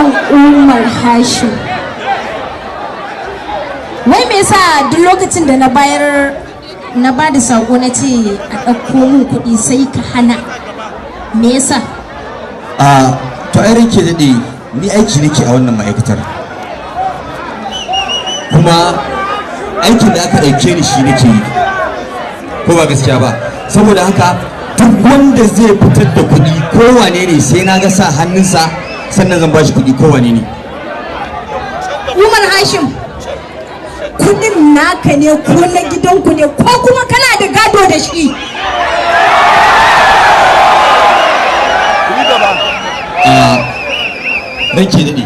Malam Umar Hashim, wai me yasa duk lokacin da na ba da sako na ce a ɗauko min kuɗi sai ka hana? Me yasa? To ai ranke daɗe, ni aiki nake a wannan ma'aikatar, kuma aikin da aka ɗauke ni shi nake yi, ko ba gaskiya ba? Saboda haka duk wanda zai fitar da kuɗi kowane ne sai na ga sa hannunsa sannan zan ba shi kuɗi kowane ne. Umar Hashim, kuɗin naka ne ko na gidanku ne ko kuma kana da gado da shi? Ranke daɗe,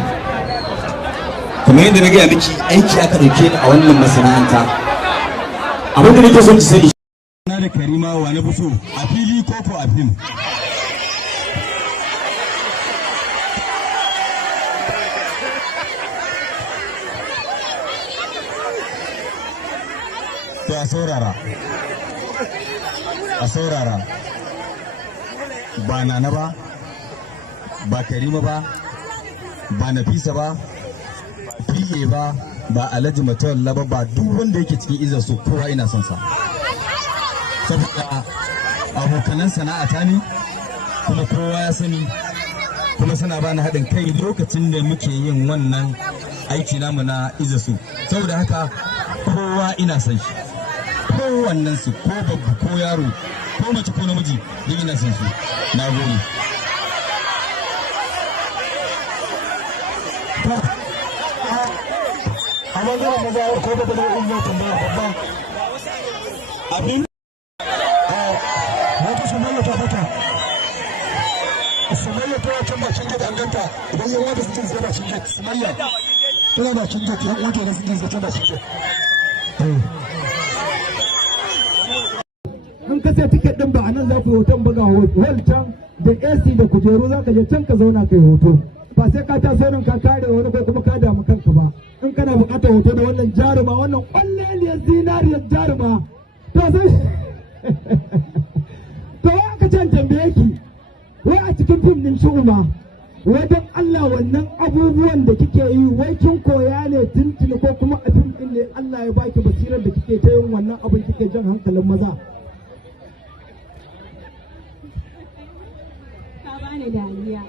kamar yadda na gaya miki aiki aka ɗauke ni a wannan masana'anta. Abin da nake son ki sani, na da Karima wa na fito a fili ko a fim. To a saurara, ba Nana ba Karima ba Nafisa ba, fiye ba Alhaji Matawalla ba duk wanda yake cikin izar su kowa ina son sa. Saboda abokanan sana'ata ne, kuma kowa ya sani, kuma suna bani haɗin kai lokacin da muke yin wannan aiki namu na izar su. Saboda haka kowa ina son shi, kowannen su, ko babba ko yaro ko mace ko namiji, duk ina son su. Na gode. Amma zuwa maza ko da bane in yau tambaya babba abin wata Sumayya ta fata, Sumayya ta can bakin gate an ganta, idan yan wata sun zai bakin gate, Sumayya tana bakin gate, yan wata sun zai bakin gate. in ka sai tiket din ba a nan za ku yi hoton ba, ga hol can da AC da kujeru za ka je can ka zauna kai hoto, ba sai ka taso nan ka kare wani ko kuma ka damu kanka ba. In kana buƙatar hoto da wannan jaruma, wannan ƙwalleliyar zinariyar jaruma, to sai to wai aka can tambaye ki, wai a cikin fim din Shu'uma, wai don Allah wannan abubuwan da kike yi wai kin koya ne tuntuni ko kuma a fim din ne Allah ya baki basirar da kike ta yin wannan abin kike jan hankalin maza? Bani dariya.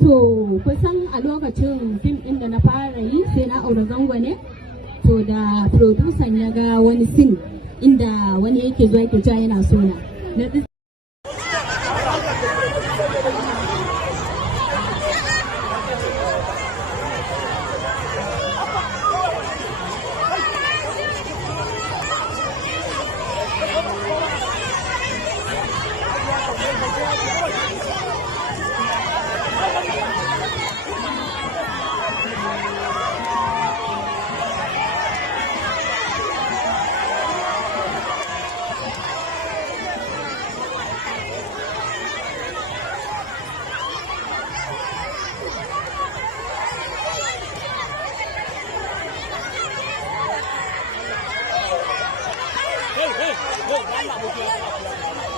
To kusan a lokacin fim ɗin da na fara yi sai na aure zango ne, to da producer ya ga wani sin inda wani yake zuwa yake cewa yana sona na Hey, hey, hey,